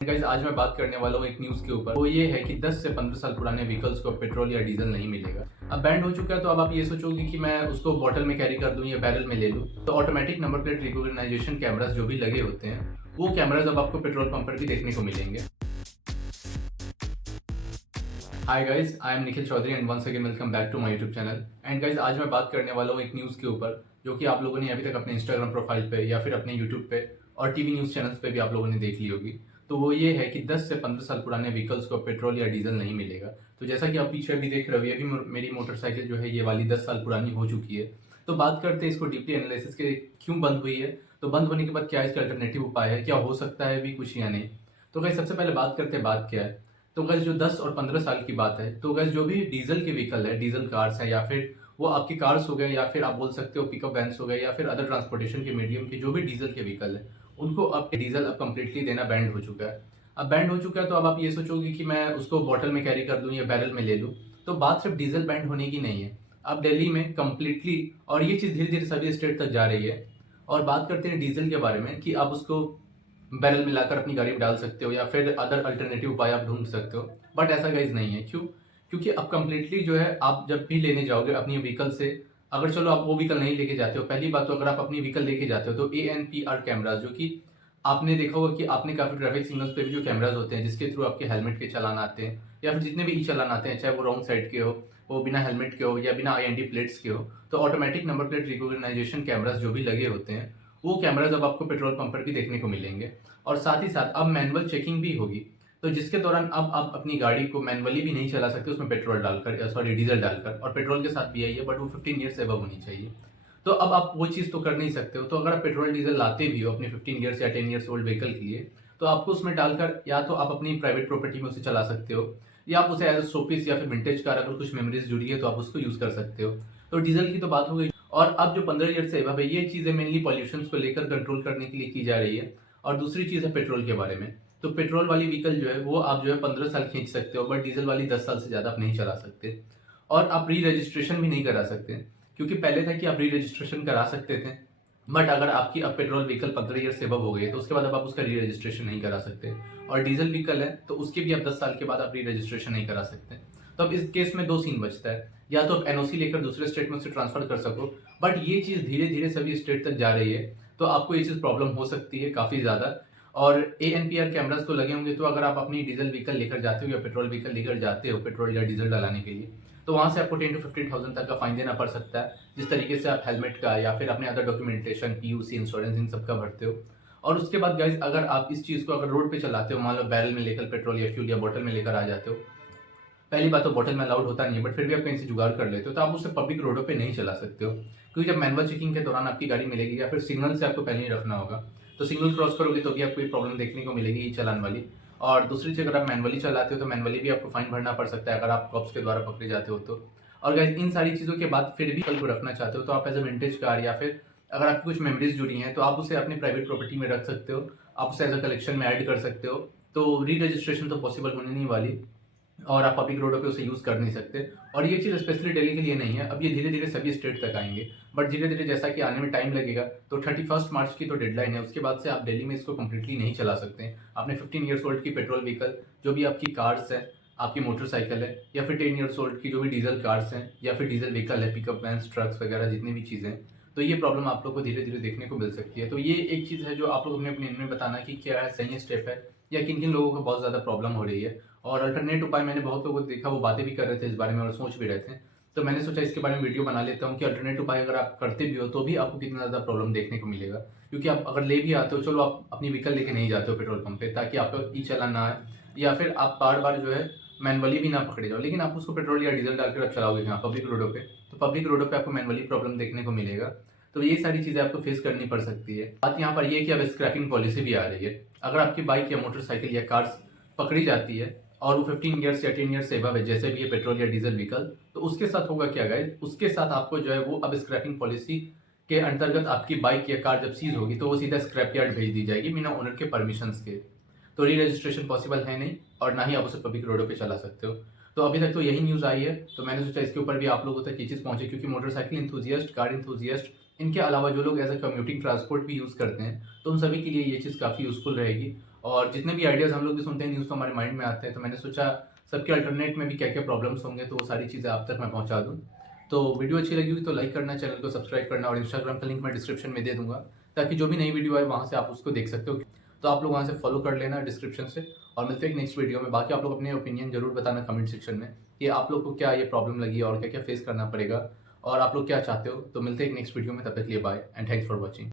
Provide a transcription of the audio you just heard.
Guys आज मैं बात करने वाला हूँ एक न्यूज़ के ऊपर। वो ये है कि 10 से 15 साल पुराने व्हीकल्स को पेट्रोल या डीजल नहीं मिलेगा। अब बैंड हो चुका है तो अब आप ये सोचोगे कि मैं उसको बॉटल में कैरी कर दूं या बैरल में ले लूं। तो automatic number plate recognition cameras जो भी लगे होते हैं वो कैमरास अब आपको पेट्रोल पंप पर भी देखने को मिलेंगे। Hi guys, I am Nikhil Chaudhary and once again welcome back to my YouTube channel. And guys आज मैं बात करने वाला हूँ एक न्यूज़ के ऊपर जो कि आप लोगों ने अभी तक अपने इंस्टाग्राम प्रोफाइल पे या फिर अपने यूट्यूब पे और टीवी न्यूज़ चैनल्स पे भी आप लोगों ने देख ली होगी। तो वो ये है कि 10 से 15 साल पुराने व्हीकल्स को पेट्रोल या डीजल नहीं मिलेगा। तो जैसा कि आप पीछे अभी देख रहे हो, ये भी मेरी मोटरसाइकिल जो है ये वाली 10 साल पुरानी हो चुकी है। तो बात करते हैं इसको डीपली एनालिसिस के क्यों बंद हुई है, तो बंद होने के बाद क्या इसका अल्टरनेटिव उपाय है, क्या हो सकता है भी कुछ या नहीं। तो गाइस सबसे पहले बात करते हैं बात क्या है। तो गैस जो 10 और 15 साल की बात है, तो गैस जो भी डीजल के व्हीकल है, डीजल कार्स है या फिर वो आपकी कार्स हो गए या फिर आप बोल सकते हो पिकअप वैन्स हो गए या फिर अदर ट्रांसपोर्टेशन के मीडियम के जो भी डीजल के व्हीकल है, उनको अब डीजल अब कंप्लीटली देना बैंड हो चुका है। अब बैंड हो चुका है तो अब आप ये सोचोगे कि मैं उसको बॉटल में कैरी कर लूँ या बैरल में ले लूँ। तो बात सिर्फ डीजल बैंड होने की नहीं है। अब दिल्ली में कंप्लीटली, और ये चीज़ धीरे धीरे सभी स्टेट तक जा रही है। और बात करते हैं डीजल के बारे में कि आप उसको बैरल में लाकर अपनी गाड़ी में डाल सकते हो या फिर अदर अल्टरनेटिव उपाय आप ढूंढ सकते हो। बट ऐसा गाइज नहीं है। क्यों? क्योंकि अब कंप्लीटली जो है आप जब भी लेने जाओगे अपनी व्हीकल से, अगर चलो आप वो व्हीकल नहीं लेके जाते हो, पहली बात तो अगर आप अपनी व्हीकल लेके जाते हो तो ANPR कैमराज, जो कि आपने देखा होगा कि आपने काफी ट्रैफिक सिग्नल्स पे भी जो कैमराज होते हैं जिसके थ्रू आपके हेलमेट के चालान आते हैं या फिर जितने भी ई चालान आते हैं, चाहे वो रॉन्ग साइड के हो, वो बिना हेलमेट के हो या बिना IND प्लेट्स के हो, तो automatic number plate recognition cameras जो भी लगे होते हैं वो कैमराज अब आपको पेट्रोल पंप पर भी देखने को मिलेंगे। और साथ ही साथ अब मैनुअल चेकिंग भी होगी। तो जिसके दौरान अब आप अपनी गाड़ी को मैनुअली भी नहीं चला सकते उसमें पेट्रोल डालकर, सॉरी डीजल डालकर, और पेट्रोल के साथ भी आई है बट वो 15 ईयर्स एबव होनी चाहिए। तो अब आप वो चीज़ तो कर नहीं सकते हो। तो अगर आप पेट्रोल डीजल लाते भी हो अपने 15 ईयर्स या 10 ईयर्स ओल्ड व्हीकल के लिए, तो आपको उसमें डालकर या तो आप अपनी प्राइवेट प्रॉपर्टी में उसे चला सकते हो या आप उसे एज शोपीस या फिर विंटेज कार, अगर कुछ मेमोरीज जुड़ी है तो आप उसको यूज कर सकते हो। तो डीजल की तो बात हो गई। और अब जो 15 ईयर से अब ये चीजें मेनली पॉल्यूशन को लेकर कंट्रोल करने के लिए की जा रही है। और दूसरी चीज है पेट्रोल के बारे में। तो पेट्रोल वाली व्हीकल जो है वो आप जो है 15 साल खींच सकते हो, बट डीजल वाली 10 साल से ज्यादा आप नहीं चला सकते। और आप री रजिस्ट्रेशन भी नहीं करा सकते, क्योंकि पहले था कि आप री रजिस्ट्रेशन करा सकते थे, बट अगर आपकी अब पेट्रोल व्हीकल 15 ईयर से अब हो गई है तो उसके बाद अब आप उसका री रजिस्ट्रेशन नहीं करा सकते। और डीजल व्हीकल है तो उसके भी अब 10 साल के बाद आप री रजिस्ट्रेशन नहीं करा सकते। तो अब इस केस में दो सीन बचता है, या तो आप NOC लेकर दूसरे स्टेट में उसे ट्रांसफर कर सको, बट ये चीज धीरे धीरे सभी स्टेट तक जा रही है। तो आपको ये चीज प्रॉब्लम हो सकती है काफी ज्यादा। और ANPR कैमरास तो लगे होंगे, तो अगर आप अपनी डीजल व्हीकल लेकर जाते हो या पेट्रोल व्हीकल लेकर जाते हो पेट्रोल या डीजल डलाने के लिए, तो वहां से आपको 10 to 15,000 तक का फाइन देना पड़ सकता है, जिस तरीके से आप हेलमेट का या फिर अपने अदर डॉक्यूमेंटेशन, PUC, इंश्योरेंस, इन सब का भरते हो। और उसके बाद गाइज अगर आप इस चीज को अगर रोड पे चलाते हो, मान लो बैरल में लेकर पेट्रोल या फ्यूल या बोतल में लेकर आ जाते हो, पहली बात तो बॉटल में अलाउड होता नहीं है, बट फिर भी आप कहीं से जुगाड़ कर लेते हो तो आप उसे पब्लिक रोडों पे नहीं चला सकते हो, क्योंकि जब मैनुअल चेकिंग के दौरान आपकी गाड़ी मिलेगी या फिर सिग्नल से आपको पहले ही रखना होगा, तो सिग्नल क्रॉस करोगे तो भी आपको ये प्रॉब्लम देखने को मिलेगी ई चालान वाली। और दूसरी चीज, अगर आप मैनुअली चलाते हो तो मैनुअली भी आपको फाइन भरना पड़ सकता है अगर आप कॉप्स के द्वारा पकड़े जाते हो तो। और गाइस इन सारी चीजों के बाद फिर भी कल को रखना चाहते हो तो आप एज अ विंटेज कार या फिर अगर आपकी कुछ मेमोरीज जुड़ी हैं तो आप उसे अपनी प्राइवेट प्रॉपर्टी में रख सकते हो, आप उसे एज अ कलेक्शन में ऐड कर सकते हो। तो री रजिस्ट्रेशन तो पॉसिबल होने नहीं वाली और आप पब्लिक रोडों पे उसे यूज कर नहीं सकते। और ये चीज़ स्पेशली दिल्ली के लिए नहीं है, अब ये धीरे धीरे सभी स्टेट तक आएंगे। बट धीरे धीरे जैसा कि आने में टाइम लगेगा, तो 31 मार्च की तो डेडलाइन है, उसके बाद से आप दिल्ली में इसको कम्प्लीटली नहीं चला सकते। आपने 15 ईयर्स ओल्ड की पेट्रोल व्हीकल, जो भी आपकी कार्स है, आपकी मोटरसाइकिल है, या फिर 10 ईयर्स ओल्ड की जो भी डीजल कार्स हैं या फिर डीजल व्हीकल है, पिकअप वैन्स, ट्रक्स वगैरह जितनी भी चीज़ें, तो ये प्रॉब्लम आप लोग को धीरे धीरे देखने को मिल सकती है। तो ये एक चीज़ है जो आप लोग अपने अपने इनमें बताना कि क्या है सही स्टेप है या किन किन लोगों को बहुत ज़्यादा प्रॉब्लम हो रही है। और अल्टरनेट उपाय मैंने बहुत लोगों को देखा, वो बातें भी कर रहे थे इस बारे में और सोच भी रहे थे। तो मैंने सोचा इसके बारे में वीडियो बना लेता हूँ कि अल्टरनेट उपाय अगर आप करते भी हो तो भी आपको कितना ज़्यादा प्रॉब्लम देखने को मिलेगा। क्योंकि आप अगर ले भी आते हो, चलो आप अपनी व्हीकल लेके नहीं जाते हो पेट्रोल पंप पे ताकि आपका ई चालान ना आए, या फिर आप बार बार जो है मैनुअली भी ना पकड़े जाओ, लेकिन आप उसको पेट्रोल या डीजल डालकर आप चलाओगे कहाँ, पब्लिक रोडों पे, तो पब्लिक रोडों पे आपको मैनुअली प्रॉब्लम देखने को मिलेगा। तो ये सारी चीज़ें आपको फेस करनी पड़ सकती है। बात यहाँ पर ये है कि अब स्क्रैपिंग पॉलिसी भी आ रही है। अगर आपकी बाइक या मोटरसाइकिल या कार्स पकड़ी जाती है और वो 15 ईयर्स या 10 ईयर्स से एबव है, जैसे भी ये पेट्रोल या डीजल व्हीकल, तो उसके साथ होगा क्या गाइस, उसके साथ आपको जो है वो अब स्क्रैपिंग पॉलिसी के अंतर्गत आपकी बाइक या कार जब सीज होगी तो वो सीधा स्क्रैप यार्ड भेज दी जाएगी बिना ओनर के परमिशन के। तो री रजिस्ट्रेशन पॉसिबल है नहीं और ना ही आप उसे पब्लिक रोडों पे चला सकते हो। तो अभी तक तो यही न्यूज़ आई है, तो मैंने सोचा इसके ऊपर भी आप लोगों तक ये चीज़ पहुंचे, क्योंकि मोटरसाइकिल इंथुजियास्ट, कार इंथुजियास्ट, इनके अलावा जो लोग एज अ कम्यूटिंग ट्रांसपोर्ट भी यूज़ करते हैं, तो उन सभी के लिए ये चीज़ काफ़ी यूजफुल रहेगी। और जितने भी आइडियाज़ हम लोग भी सुनते हैं न्यूज़ तो हमारे माइंड में आते हैं, तो मैंने सोचा सबके अल्टरनेट में भी क्या क्या प्रॉब्लम्स होंगे तो वो सारी चीज़ें आप तक मैं पहुंचा दूं। तो वीडियो अच्छी लगी हुई तो लाइक करना, चैनल को सब्सक्राइब करना, और इंस्टाग्राम का लिंक मैं डिस्क्रिप्शन में दे दूंगा ताकि जो भी नई वीडियो आए वहाँ से आप उसको देख सकते हो। तो आप लोग वहाँ से फॉलो कर लेना डिस्क्रिप्शन से, और मिलते हैं नेक्स्ट वीडियो में। बाकी आप लोग अपने ओपिनियन जरूर बताना कमेंट सेक्शन में कि आप लोग को क्या ये प्रॉब्लम लगी और क्या क्या फेस करना पड़ेगा और आप लोग क्या चाहते हो। तो मिलते हैं नेक्स्ट वीडियो में, तब तक के लिए bye and thanks for watching.